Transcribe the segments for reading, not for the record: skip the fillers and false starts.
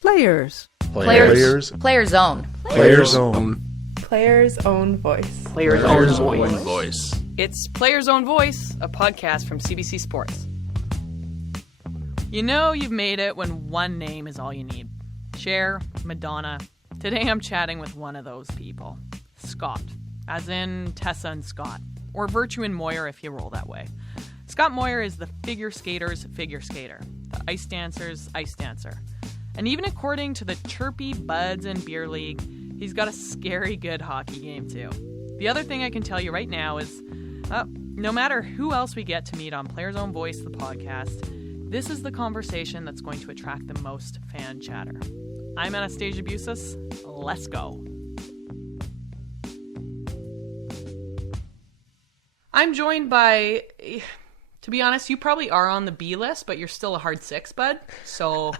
Players. Players own. Players own. Players' own voice. Players' own voice. It's Players' Own Voice, a podcast from CBC Sports. You know you've made it when one name is all you need. Cher, Madonna. Today I'm chatting with one of those people. Scott, as in Tessa and Scott. Or Virtue and Moir if you roll that way. Scott Moir is the figure skater's figure skater. The ice dancer's ice dancer. And even according to the chirpy Buds and Beer League, he's got a scary good hockey game too. The other thing I can tell you right now is, no matter who else we get to meet on Players' Own Voice, the podcast, this is the conversation that's going to attract the most fan chatter. I'm Anastasia Busis. Let's go. I'm joined by, to be honest, you probably are on the B list, but you're still a hard six, bud. So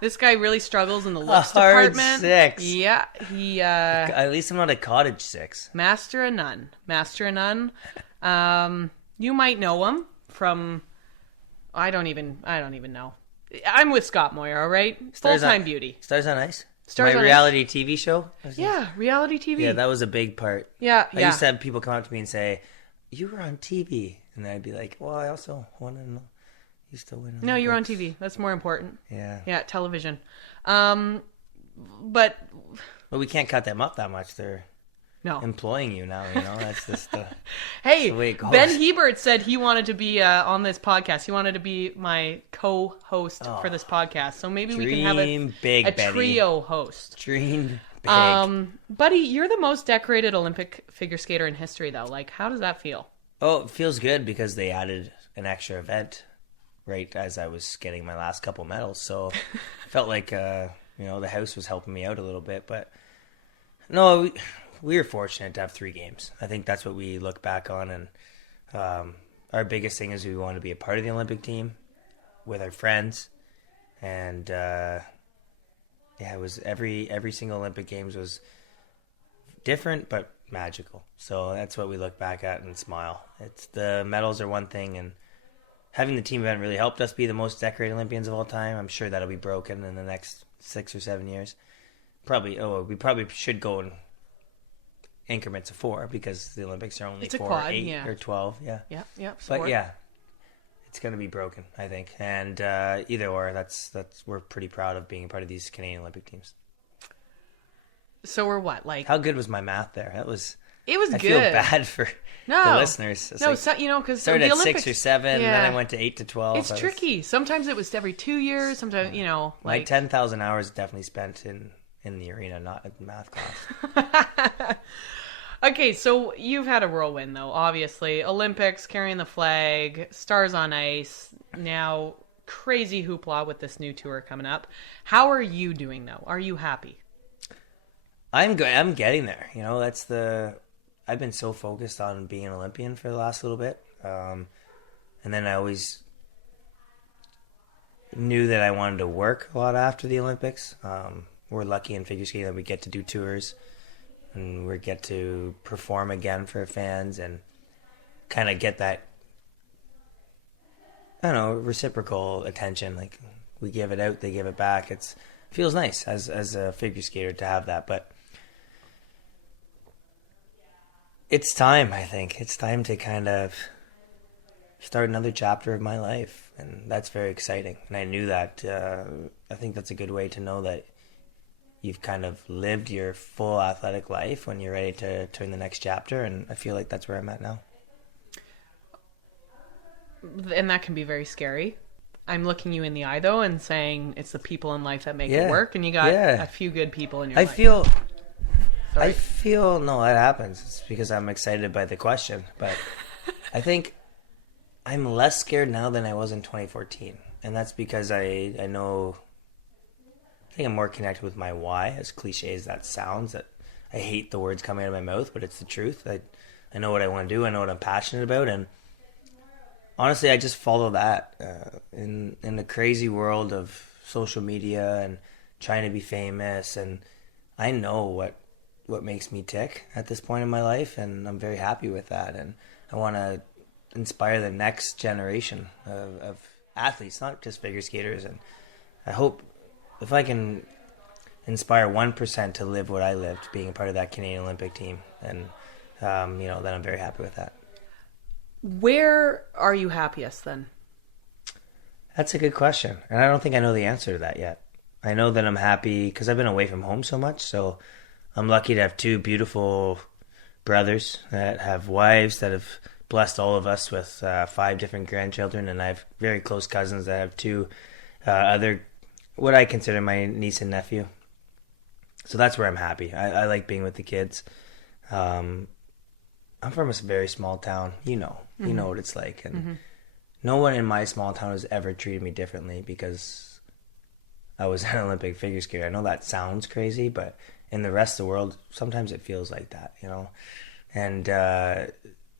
this guy really struggles in the looks department. Hard six. Yeah, he At least I'm not a cottage six. Master of none. You might know him from I don't even know. I'm with Scott Moir, all right? Full-time beauty. Stars on Ice? Stars My on reality TV show? Yeah, reality TV. Yeah, that was a big part. Yeah, I used to have people come up to me and say, "You were on TV." And then I'd be like, "Well, I also won and used to win." No, you were on TV. That's more important. Yeah. Yeah, television. But we can't cut them up that much. They're no. employing you now, you know? That's just the, hey, the way it goes. Ben Hebert said he wanted to be on this podcast. He wanted to be my co-host for this podcast. So maybe we can have a trio host. Dream big. Buddy, you're the most decorated Olympic figure skater in history, though. Like, how does that feel? Oh, it feels good because they added an extra event right as I was getting my last couple medals. So I felt like, the house was helping me out a little bit. But no, we were fortunate to have 3 games. I think that's what we look back on. And our biggest thing is we want to be a part of the Olympic team with our friends. And it was every single Olympic Games was different but magical. So that's what we look back at and smile. It's the medals are one thing, and having the team event really helped us be the most decorated Olympians of all time. I'm sure that'll be broken in the next 6 or 7 years. We probably should go in increments of 4 because the Olympics are only 4, 8, or 12. Yeah. Yeah. But yeah, it's going to be broken, I think. And either or, that's we're pretty proud of being a part of these Canadian Olympic teams. So we're what, like? How good was my math there? It was good. I feel bad for the listeners. It's because started the at Olympics, 6 or 7, yeah. then I went to 8 to 12. It's tricky. Sometimes it was every 2 years. Sometimes, my 10,000 hours definitely spent in the arena, not in math class. Okay, so you've had a whirlwind, though, obviously. Olympics, carrying the flag, Stars on Ice, now crazy hoopla with this new tour coming up. How are you doing, though? Are you happy? I'm good. I'm getting there. I've been so focused on being an Olympian for the last little bit. And then I always knew that I wanted to work a lot after the Olympics. We're lucky in figure skating that we get to do tours and we get to perform again for fans and kind of get that, reciprocal attention. Like we give it out, they give it back. It feels nice as a figure skater to have that, but it's time, I think. It's time to kind of start another chapter of my life, and that's very exciting. And I knew that. I think that's a good way to know that you've kind of lived your full athletic life when you're ready to turn the next chapter, and I feel like that's where I'm at now. And that can be very scary. I'm looking you in the eye, though, and saying it's the people in life that make it work, and you got a few good people in your life. I feel, no, that happens. It's because I'm excited by the question, but I think I'm less scared now than I was in 2014, and that's because I think I'm more connected with my why, as cliche as that sounds. That I hate the words coming out of my mouth, but it's the truth. I know what I want to do. I know what I'm passionate about, and honestly, I just follow that. In the crazy world of social media and trying to be famous, and I know what makes me tick at this point in my life, and I'm very happy with that. And I want to inspire the next generation of athletes, not just figure skaters. And I hope if I can inspire 1% to live what I lived, being a part of that Canadian Olympic team, and then I'm very happy with that. Where are you happiest then? That's a good question, and I don't think I know the answer to that yet. I know that I'm happy because I've been away from home so much, so I'm lucky to have two beautiful brothers that have wives that have blessed all of us with 5 different grandchildren, and I have very close cousins that have 2 other, what I consider my niece and nephew. So that's where I'm happy. I like being with the kids. I'm from a very small town. You know what it's like, and no one in my small town has ever treated me differently because I was an Olympic figure skater. I know that sounds crazy, but in the rest of the world, sometimes it feels like that, And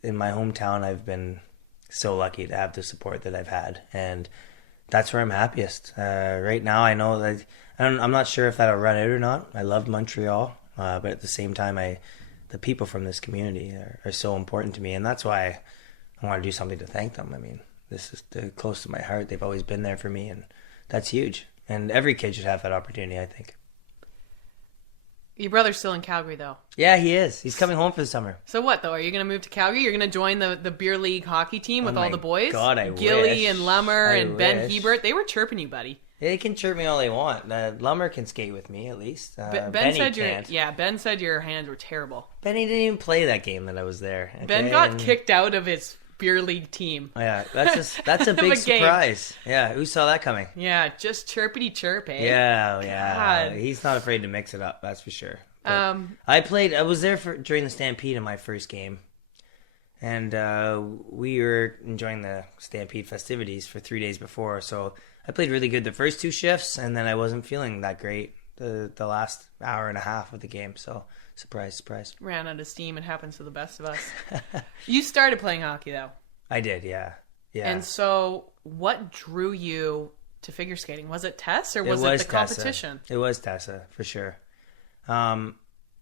in my hometown, I've been so lucky to have the support that I've had, and that's where I'm happiest. Right now, I know that I'm not sure if that'll run out or not. I love Montreal, but at the same time, the people from this community are so important to me, and that's why I want to do something to thank them. I mean, this is close to my heart. They've always been there for me, and that's huge. And every kid should have that opportunity, I think. Your brother's still in Calgary, though. Yeah, he is. He's coming home for the summer. So what, though? Are you going to move to Calgary? You're going to join the beer league hockey team with all the boys? God, I Gilly wish. and Lummer and wish. Ben Hebert. They were chirping you, buddy. They can chirp me all they want. Lummer can skate with me, at least. Ben said can't. Ben said your hands were terrible. Benny didn't even play that game that I was there. Okay? Ben got kicked out of his beer league team. Yeah, that's a big surprise. Yeah, who saw that coming? Yeah, just chirpity chirp, eh? Yeah. God. He's not afraid to mix it up, that's for sure. I was there during the Stampede in my first game, and we were enjoying the Stampede festivities for 3 days before, so I played really good the first 2 shifts, and then I wasn't feeling that great the last hour and a half of the game, so surprise. Ran out of steam. It happens to the best of us. You started playing hockey, though. I did, yeah. And so what drew you to figure skating? Was it Tess, or was it the competition? It was Tessa, for sure. I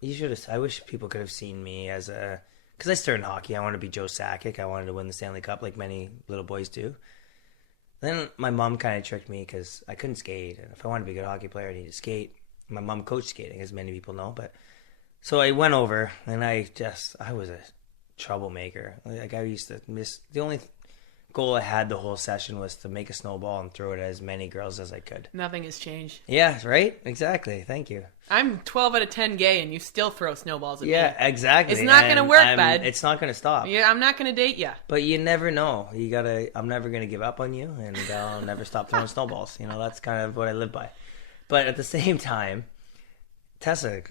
wish people could have seen me because I started in hockey. I wanted to be Joe Sakic. I wanted to win the Stanley Cup like many little boys do. Then my mom kind of tricked me because I couldn't skate. And if I wanted to be a good hockey player, I needed to skate. My mom coached skating, as many people know. So I went over, and I was a troublemaker. Like, I used to miss. The only goal I had the whole session was to make a snowball and throw it at as many girls as I could. Nothing has changed. Yeah, right? Exactly. Thank you. I'm 12 out of 10 gay, and you still throw snowballs at me. Yeah, exactly. It's not going to work, bud. It's not going to stop. Yeah, I'm not going to date you. But you never know. I'm never going to give up on you, and I'll never stop throwing snowballs. That's kind of what I live by. But at the same time, Tessa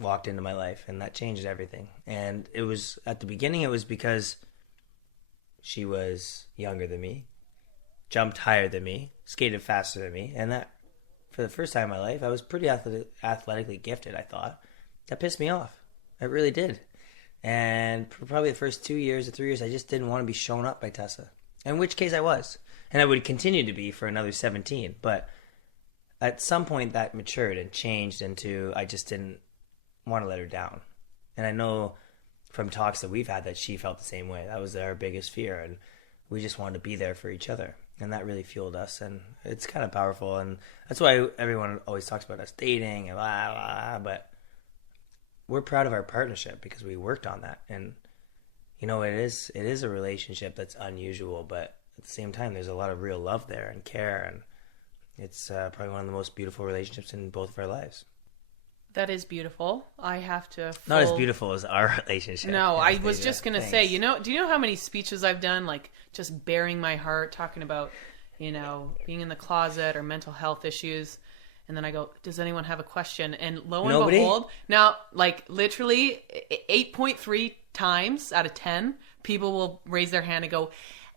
walked into my life, and that changed everything. And it was, at the beginning, it was because she was younger than me, jumped higher than me, skated faster than me, and that, for the first time in my life, I was pretty athletically gifted, I thought. That pissed me off. It really did. And for probably the first 2 years or 3 years, I just didn't want to be shown up by Tessa. In which case I was. And I would continue to be for another 17. But at some point that matured and changed into I just didn't want to let her down. And I know from talks that we've had that she felt the same way. That was our biggest fear, and we just wanted to be there for each other, and that really fueled us, and it's kind of powerful, and that's why everyone always talks about us dating and blah, blah, but we're proud of our partnership because we worked on that, and it is a relationship that's unusual, but at the same time there's a lot of real love there and care, and it's probably one of the most beautiful relationships in both of our lives. That is beautiful. I have to... Not as beautiful as our relationship. No, I was just going to say, do you know how many speeches I've done, like, just bearing my heart, talking about, being in the closet or mental health issues, and then I go, does anyone have a question? And lo and behold, now, like, literally 8.3 times out of 10, people will raise their hand and go,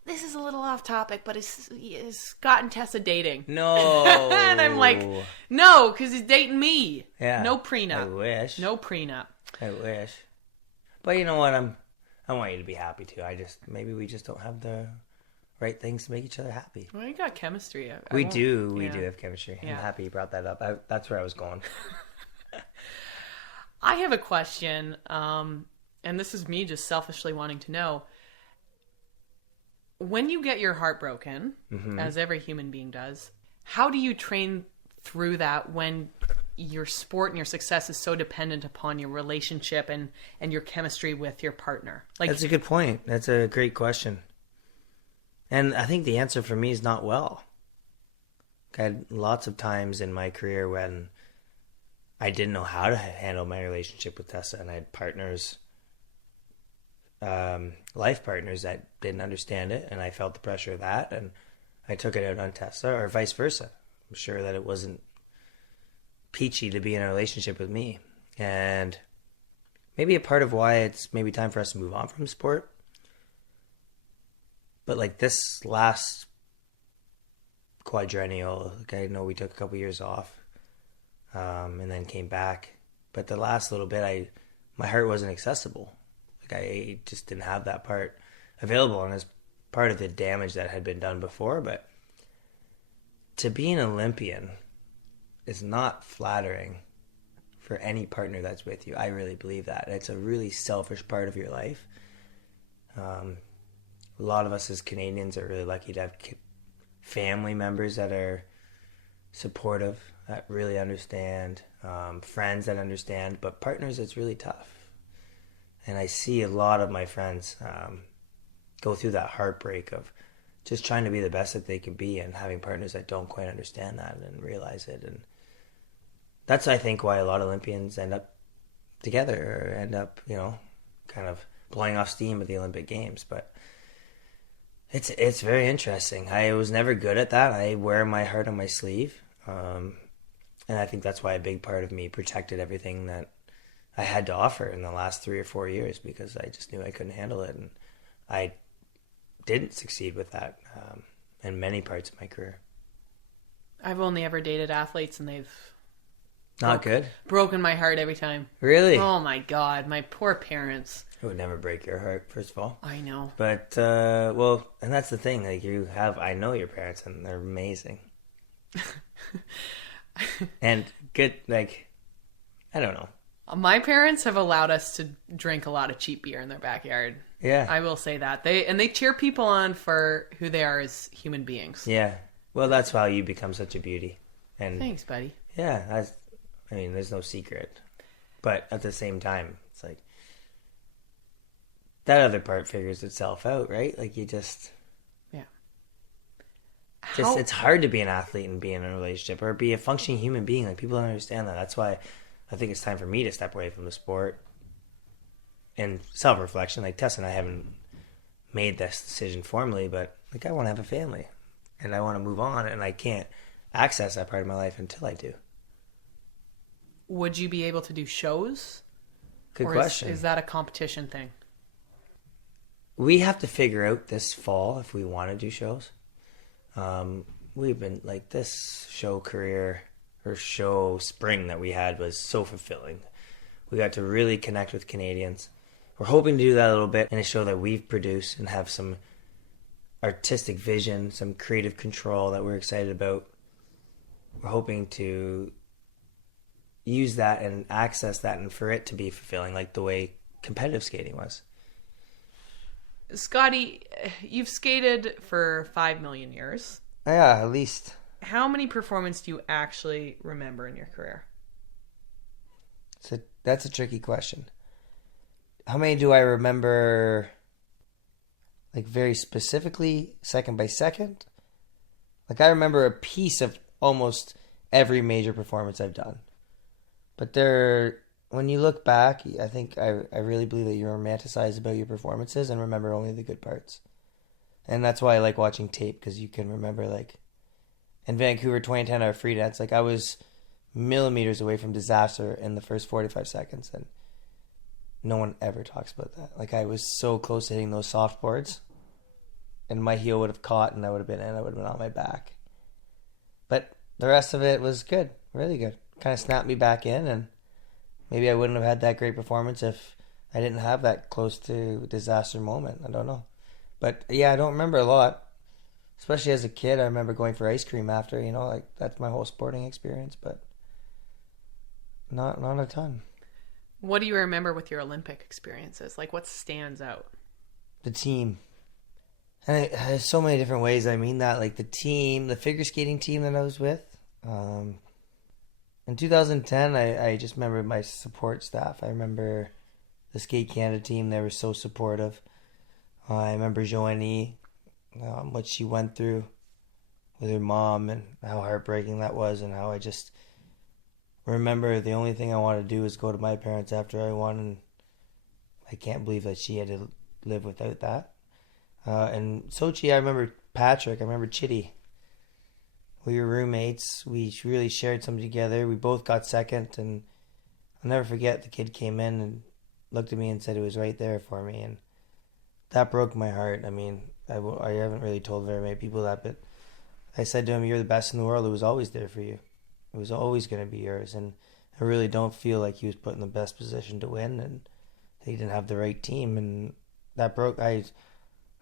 this is a little off topic, but is Scott and Tessa dating? No. And I'm like, no, because he's dating me. Yeah. No prenup. I wish. No prenup. I wish. But you know what? I want you to be happy too. Maybe we just don't have the right things to make each other happy. Well, you got chemistry. We do have chemistry. Yeah. I'm happy you brought that up. That's where I was going. I have a question, and this is me just selfishly wanting to know. When you get your heart broken, as every human being does, how do you train through that when your sport and your success is so dependent upon your relationship and your chemistry with your partner? Like, that's a good point. That's a great question. And I think the answer for me is not well. I had lots of times in my career when I didn't know how to handle my relationship with Tessa, and I had partners, life partners that didn't understand it, and I felt the pressure of that, and I took it out on Tessa, or vice versa. I'm sure that it wasn't peachy to be in a relationship with me, and maybe a part of why it's maybe time for us to move on from sport. But like this last quadrennial, like I know we took a couple years off, and then came back. But the last little bit, my heart wasn't accessible. Like I just didn't have that part available, and it's part of the damage that had been done before. But to be an Olympian is not flattering for any partner that's with you. I really believe that. It's a really selfish part of your life. A lot of us as Canadians are really lucky to have family members that are supportive, that really understand, friends that understand, but partners, it's really tough. And I see a lot of my friends go through that heartbreak of just trying to be the best that they can be and having partners that don't quite understand that and realize it. And that's, I think, why a lot of Olympians end up together or end up, kind of blowing off steam at the Olympic Games. But it's very interesting. I was never good at that. I wear my heart on my sleeve. And I think that's why a big part of me protected everything that I had to offer in the last 3 or 4 years, because I just knew I couldn't handle it. And I didn't succeed with that in many parts of my career. I've only ever dated athletes, and they've broken my heart every time. Really? Oh my God, my poor parents. It would never break your heart, first of all. I know. But, and that's the thing. Like, I know your parents, and they're amazing. And good, like, I don't know. My parents have allowed us to drink a lot of cheap beer in their backyard. Yeah. I will say that. They cheer people on for who they are as human beings. Yeah. Well, that's how you become such a beauty. And thanks, buddy. Yeah. There's no secret. But at the same time, it's like, that other part figures itself out, right? Like, you just... Yeah. It's hard to be an athlete and be in a relationship or be a functioning human being. Like, people don't understand that. That's why I think it's time for me to step away from the sport and self-reflection. Like, Tessa and I haven't made this decision formally, but like, I want to have a family and I want to move on, and I can't access that part of my life until I do. Would you be able to do shows? Good question. Is that a competition thing? We have to figure out this fall if we want to do shows. We've been like, this show career or show spring that we had was so fulfilling. We got to really connect with Canadians. We're hoping to do that a little bit in a show that we've produced and have some artistic vision, some creative control that we're excited about. We're hoping to use that and access that, and for it to be fulfilling, like the way competitive skating was. Scotty, you've skated for 5 million years. Yeah, at least. How many performances do you actually remember in your career? So that's a tricky question. How many do I remember, like, very specifically, second by second? Like, I remember a piece of almost every major performance I've done. But when you look back, I think I really believe that you romanticize about your performances and remember only the good parts. And that's why I like watching tape, because you can remember, like, in Vancouver 2010, our free dance, like, I was millimeters away from disaster in the first 45 seconds, and no one ever talks about that. Like, I was so close to hitting those soft boards, and my heel would have caught, and I would have been on my back. But the rest of it was good, really good. Kind of snapped me back in, and maybe I wouldn't have had that great performance if I didn't have that close to disaster moment. I don't know. But yeah, I don't remember a lot. Especially as a kid, I remember going for ice cream after, like, that's my whole sporting experience, but not a ton. What do you remember with your Olympic experiences? Like, what stands out? The team. And there's so many different ways I mean that. Like, the team, the figure skating team that I was with, In 2010, I just remember my support staff. I remember the Skate Canada team. They were so supportive. I remember Joanie, what she went through with her mom and how heartbreaking that was, and how I just remember the only thing I wanted to do was go to my parents after I won, and I can't believe that she had to live without that. And Sochi, I remember Patrick, I remember Chitty. We were roommates. We really shared something together. We both got second, and I'll never forget the kid came in and looked at me and said it was right there for me, and that broke my heart. I mean, I haven't really told very many people that, but I said to him, "You're the best in the world. It was always there for you. It was always going to be yours." And I really don't feel like he was put in the best position to win, and he didn't have the right team, and that broke. I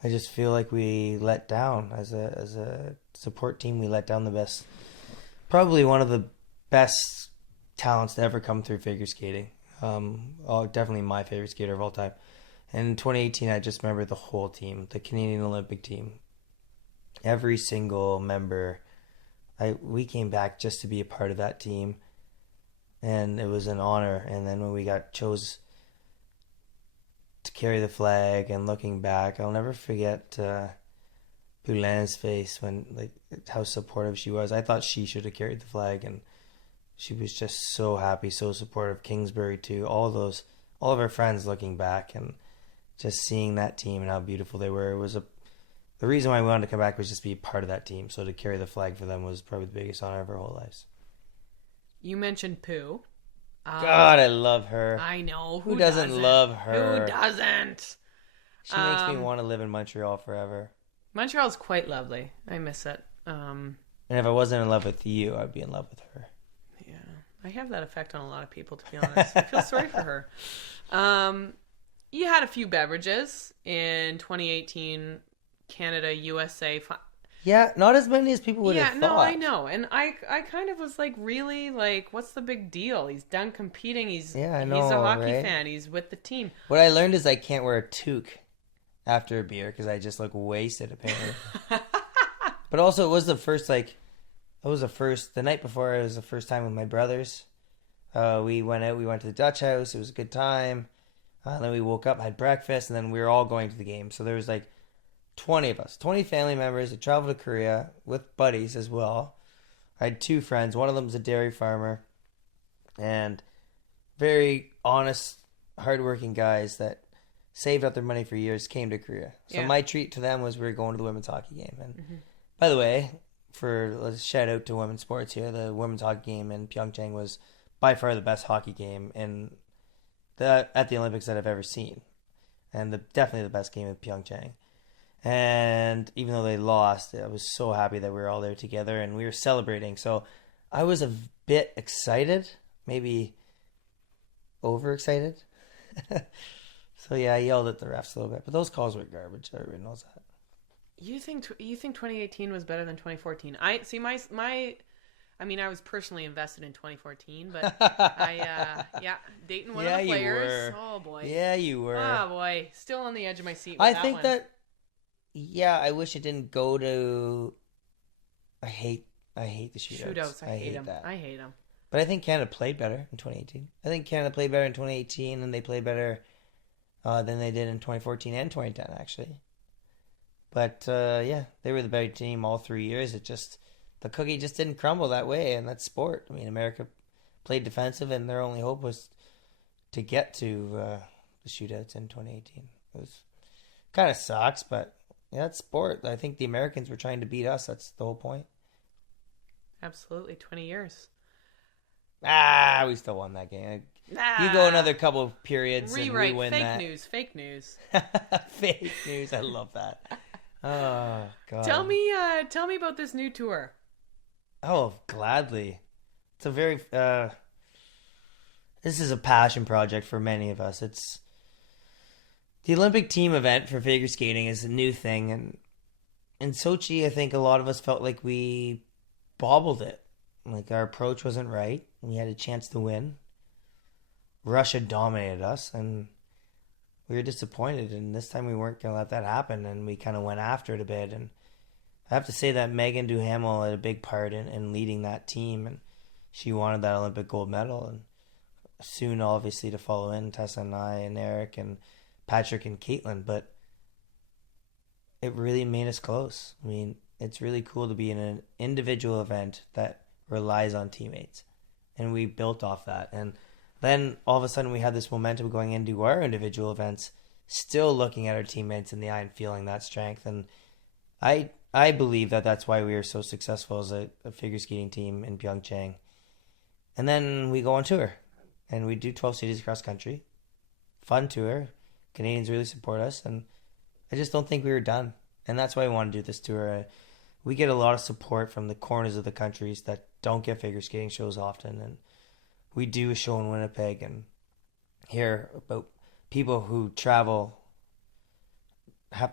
just feel like we let down as a support team. We let down the best, probably one of the best talents to ever come through figure skating. Definitely my favorite skater of all time. And in 2018, I just remember the whole team, the Canadian Olympic team, every single member. We came back just to be a part of that team, and it was an honor. And then when we got chose to carry the flag, and looking back, I'll never forget Poulin's face when, like, how supportive she was. I thought she should have carried the flag, and she was just so happy, so supportive. Kingsbury too, all of our friends looking back and just seeing that team and how beautiful they were. It was the reason why we wanted to come back was just be part of that team. So to carry the flag for them was probably the biggest honor of our whole lives. You mentioned Pooh. God, I love her. I know. Who doesn't love her? Who doesn't? She makes me want to live in Montreal forever. Montreal's quite lovely. I miss it. And if I wasn't in love with you, I'd be in love with her. Yeah. I have that effect on a lot of people, to be honest. I feel sorry for her. You had a few beverages in 2018 Canada, USA. Yeah, not as many as people would have thought. Yeah, no, I know. And I kind of was like, really? Like, what's the big deal? He's done competing. He's a hockey fan. He's with the team. What I learned is I can't wear a toque after a beer because I just look wasted, apparently. But also, it was the first, the night before, it was the first time with my brothers. We went out, we went to the Dutch house. It was a good time. Then we woke up, had breakfast, and then we were all going to the game. So there was 20 of us, 20 family members that traveled to Korea with buddies as well. I had two friends. One of them was a dairy farmer, and very honest, hardworking guys that saved up their money for years, came to Korea. So my treat to them was we were going to the women's hockey game. And by the way, let's shout out to women's sports here. The women's hockey game in Pyeongchang was by far the best hockey game at the Olympics that I've ever seen, and definitely the best game in Pyeongchang. And even though they lost, I was so happy that we were all there together and we were celebrating. So I was a bit excited, maybe overexcited. So yeah, I yelled at the refs a little bit, but those calls were garbage. Everybody knows that. You think 2018 was better than 2014? I see I was personally invested in 2014, but dating one of the players. Oh boy. Yeah, you were. Oh boy, still on the edge of my seat. I think that. Yeah, I wish it didn't go to. I hate the shootouts. I hate them. I hate them. But I think Canada played better in 2018. I think Canada played better in 2018, and they played better than they did in 2014 and 2010, actually. But they were the better team all 3 years. The cookie just didn't crumble that way, and that's sport. I mean, America played defensive, and their only hope was to get to the shootouts in 2018. It was kind of sucks, but yeah, it's sport. I think the Americans were trying to beat us. That's the whole point. Absolutely, 20 years. We still won that game. You go another couple of periods and we win fake that. Fake news. Fake news. I love that. Oh God. Tell me about this new tour. Oh, gladly. It's a very this is a passion project for many of us. It's the Olympic team event for figure skating is a new thing, and in Sochi, I think a lot of us felt like we bobbled it. Like our approach wasn't right. We had a chance to win. Russia dominated us, and we were disappointed. And this time we weren't going to let that happen, and we kind of went after it a bit. And I have to say that Megan Duhamel had a big part in leading that team. And she wanted that Olympic gold medal, and soon obviously to follow in Tessa and I and Eric and Patrick and Caitlin, but it really made us close. I mean, it's really cool to be in an individual event that relies on teammates, and we built off that. And then all of a sudden we had this momentum going into our individual events, still looking at our teammates in the eye and feeling that strength. And I believe that that's why we were so successful as a figure skating team in Pyeongchang. And then we go on tour, and we do 12 cities across country. Fun tour. Canadians really support us, and I just don't think we were done. And that's why I want to do this tour. We get a lot of support from the corners of the countries that don't get figure skating shows often. And we do a show in Winnipeg and hear about people who travel,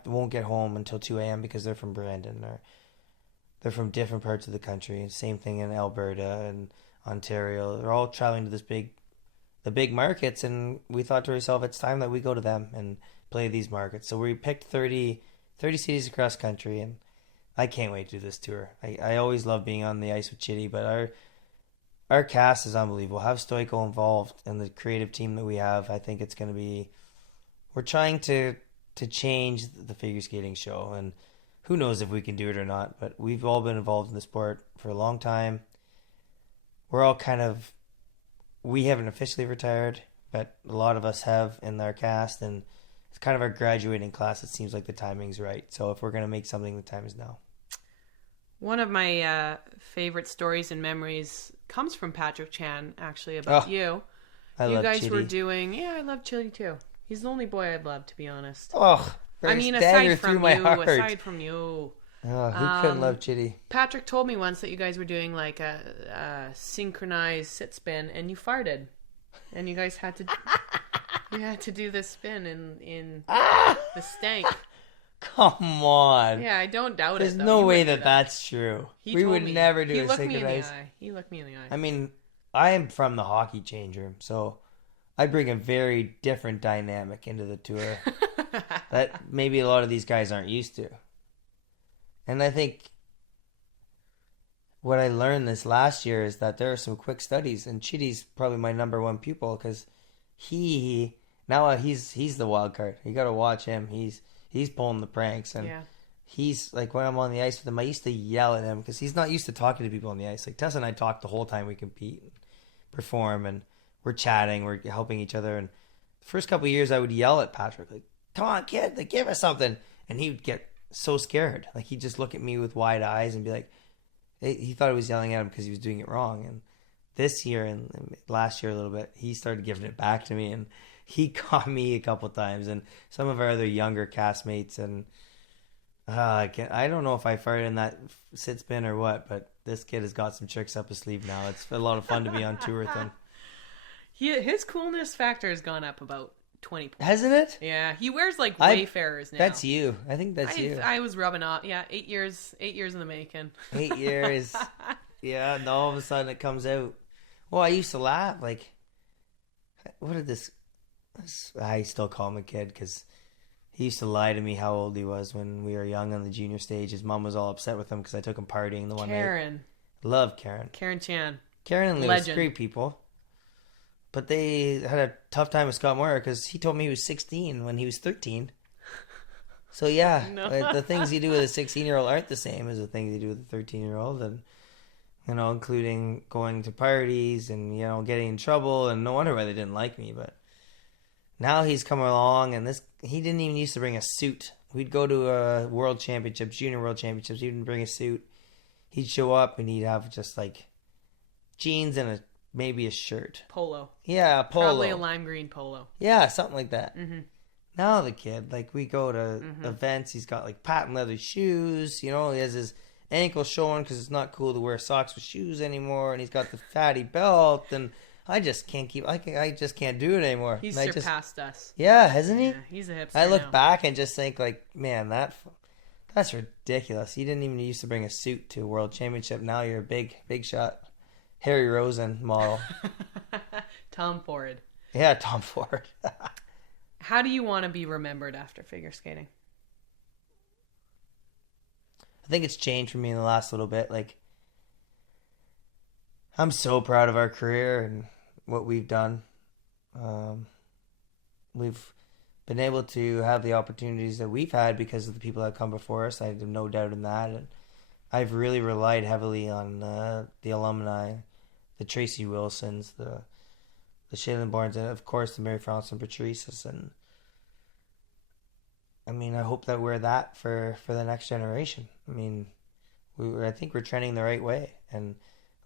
won't get home until 2 a.m. because they're from Brandon or they're from different parts of the country. Same thing in Alberta and Ontario. They're all traveling to the big markets, and we thought to ourselves, it's time that we go to them and play these markets. So we picked 30 cities across country, and I can't wait to do this tour. I always love being on the ice with Chitty, but our cast is unbelievable. Have Stoico involved and the creative team that we have, I think it's going to be... We're trying to change the figure skating show, and who knows if we can do it or not, but we've all been involved in the sport for a long time. We're all kind of... We haven't officially retired, but a lot of us have in our cast, and it's kind of our graduating class. It seems like the timing's right. So if we're going to make something, the time is now. One of my favorite stories and memories comes from Patrick Chan, actually, about you. I love guys Chitty. were doing... Yeah, I love Chitty too. He's the only boy I'd love, to be honest. Oh, I mean, aside from you. Oh, who couldn't love Chitty? Patrick told me once that you guys were doing like a synchronized sit spin, and you farted, and you guys had to do this spin in the stank. Come on. Yeah, I don't doubt There's it. There's no way that's true. We would never do a synchronized. He looked me in the eye. I mean, I am from the hockey change room, so I bring a very different dynamic into the tour that maybe a lot of these guys aren't used to. And I think what I learned this last year is that there are some quick studies, and Chitty's probably my number one pupil because he's the wild card. You got to watch him. He's pulling the pranks, and he's like, when I'm on the ice with him, I used to yell at him because he's not used to talking to people on the ice. Like Tessa and I talk the whole time we compete and perform, and we're chatting, we're helping each other. And the first couple of years, I would yell at Patrick, like, "Come on, kid, like, give us something," and he would get so scared. Like, he'd just look at me with wide eyes and be like, he thought I was yelling at him because he was doing it wrong. And this year and last year a little bit, he started giving it back to me, and he caught me a couple times, and some of our other younger castmates. And I don't know if I farted in that sit spin or what, but this kid has got some tricks up his sleeve now. It's a lot of fun to be on tour with him. His coolness factor has gone up about 20 points. Hasn't it? Yeah, he wears like Wayfarers now. That's you. I think that's you. I was rubbing off. Yeah, 8 years in the making. 8 years. Yeah, and all of a sudden it comes out. Well, I used to laugh. Like, what did this... I still call him a kid because he used to lie to me how old he was when we were young on the junior stage. His mom was all upset with him because I took him partying the one night. Karen. Love Karen. Karen Chan. Karen and Lewis, great people. But they had a tough time with Scott Moir because he told me he was 16 when he was 13. So yeah, no. The things you do with a 16-year-old aren't the same as the things you do with a 13-year-old, and including going to parties and getting in trouble, and no wonder why they didn't like me. But now he's come along, and he didn't even used to bring a suit. We'd go to world championships, junior world championships. He didn't bring a suit. He'd show up and he'd have just like jeans and maybe a shirt. Polo. Yeah, a polo. Probably a lime green polo. Yeah, something like that. Mm-hmm. Now the kid, like, we go to events, he's got like patent leather shoes, he has his ankle showing because it's not cool to wear socks with shoes anymore, and he's got the fatty belt, and I just can't I just can't do it anymore. He's surpassed us. Yeah, hasn't he? Yeah, he's a hipster I look now. back and just think, like, man, that's ridiculous. He didn't even used to bring a suit to a world championship. Now you're a big shot. Harry Rosen model. Tom Ford. Yeah, Tom Ford. How do you want to be remembered after figure skating? I think it's changed for me in the last little bit. Like, I'm so proud of our career and what we've done. We've been able to have the opportunities that we've had because of the people that come before us. I have no doubt in that. And I've really relied heavily on the alumni, the Tracy Wilsons, the Shaylin Barnes, and of course the Mary Frances and Patrices. And I mean, I hope that we're that for the next generation. I mean, I think we're trending the right way. And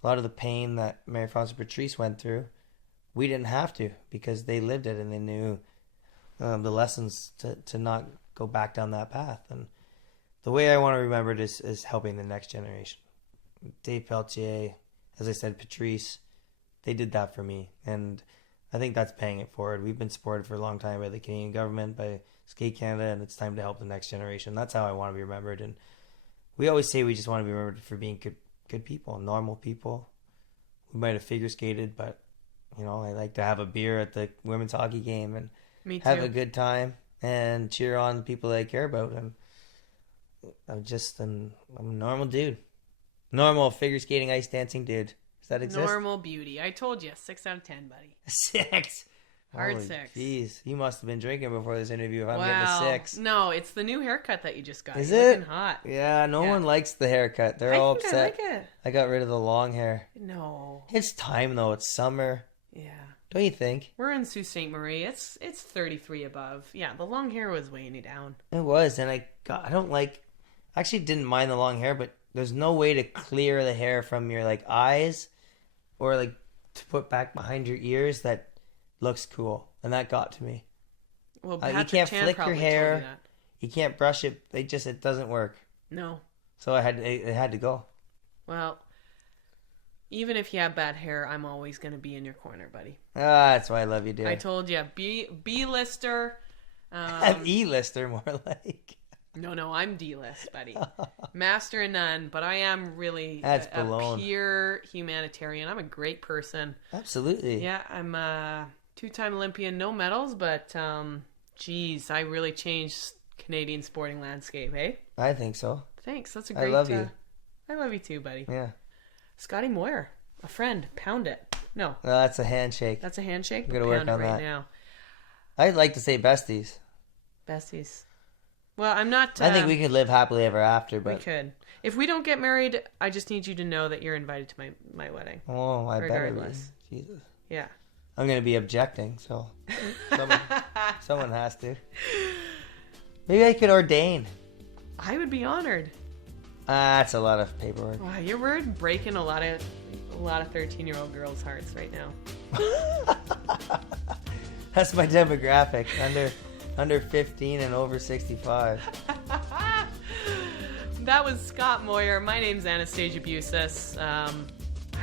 a lot of the pain that Mary Frances and Patrice went through, we didn't have to because they lived it and they knew the lessons to not go back down that path. And the way I want to remember it is helping the next generation. Dave Peltier, as I said, Patrice, they did that for me. And I think that's paying it forward. We've been supported for a long time by the Canadian government, by Skate Canada, and it's time to help the next generation. That's how I want to be remembered. And we always say we just want to be remembered for being good people, normal people. We might have figure skated, but I like to have a beer at the women's hockey game and have a good time and cheer on the people that I care about. And I'm a normal dude, normal figure skating, ice dancing dude. Does that exist? Normal beauty. I told you, 6 out of 10, buddy. 6. Hard Holy 6. Jeez, you must have been drinking before this interview if I'm getting a 6. No, it's the new haircut that you just got. Is You're it? looking hot. Yeah, no one likes the haircut. They're all upset. I like it. I got rid of the long hair. No. It's time though. It's summer. Yeah. Don't you think? We're in Sault Ste. Marie. It's 33 above. Yeah, the long hair was weighing you down. It was, and I actually didn't mind the long hair, but there's no way to clear the hair from your eyes or to put back behind your ears that looks cool. And that got to me. Well, you can't flick your hair. You can't brush it. It doesn't work. No. So it had to go. Well, even if you have bad hair, I'm always going to be in your corner, buddy. That's why I love you, dear. I told you, B-lister. E-lister, more like. No, I'm D-list, buddy. Master and none, but I am really a pure humanitarian. I'm a great person. Absolutely. Yeah, I'm a 2-time Olympian, no medals, but I really changed Canadian sporting landscape, eh? I think so. Thanks. That's a great. I love you. I love you too, buddy. Yeah. Scotty Moir, a friend. Pound it. No, that's a handshake. That's a handshake. I'm gonna work on that now. I'd like to say besties. Besties. Well, I'm not. I think we could live happily ever after, but we could. If we don't get married, I just need you to know that you're invited to my wedding. Oh, I regardless. better be. Jesus. Yeah. I'm gonna be objecting, so someone has to. Maybe I could ordain. I would be honored. That's a lot of paperwork. Wow, you're breaking a lot of 13-year-old girls' hearts right now. That's my demographic. Under 15 and over 65. That was Scott Moir. My name's Anastasia Busis. I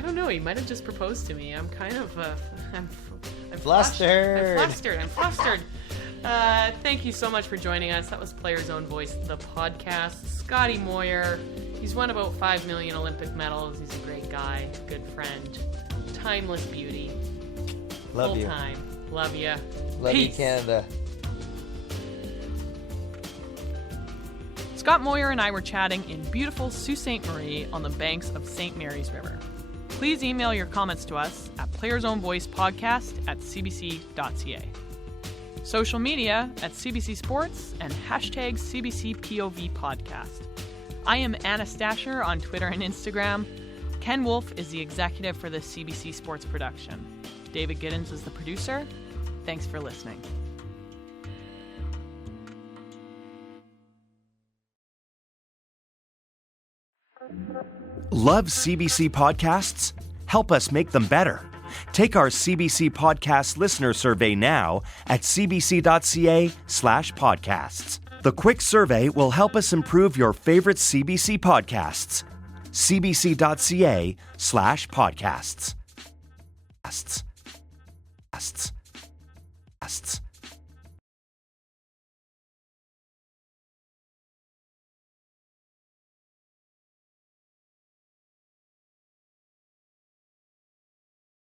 don't know. He might have just proposed to me. I'm kind of I'm flustered. I'm flustered. Thank you so much for joining us. That was Player's Own Voice, the podcast. Scotty Moir. He's won about 5 million Olympic medals. He's a great guy, good friend, timeless beauty. Love you. Full time. Love you. Love Peace. you, Canada. Scott Moir and I were chatting in beautiful Sault Ste. Marie on the banks of St. Mary's River. Please email your comments to us at playersownvoicepodcast@cbc.ca. Social media at CBC Sports and hashtag CBCPOV Podcast. I am Anna Stasher on Twitter and Instagram. Ken Wolf is the executive for the CBC Sports production. David Giddens is the producer. Thanks for listening. Love CBC podcasts? Help us make them better. Take our CBC Podcast listener survey now at cbc.ca/podcasts. The quick survey will help us improve your favorite CBC podcasts. cbc.ca/podcasts.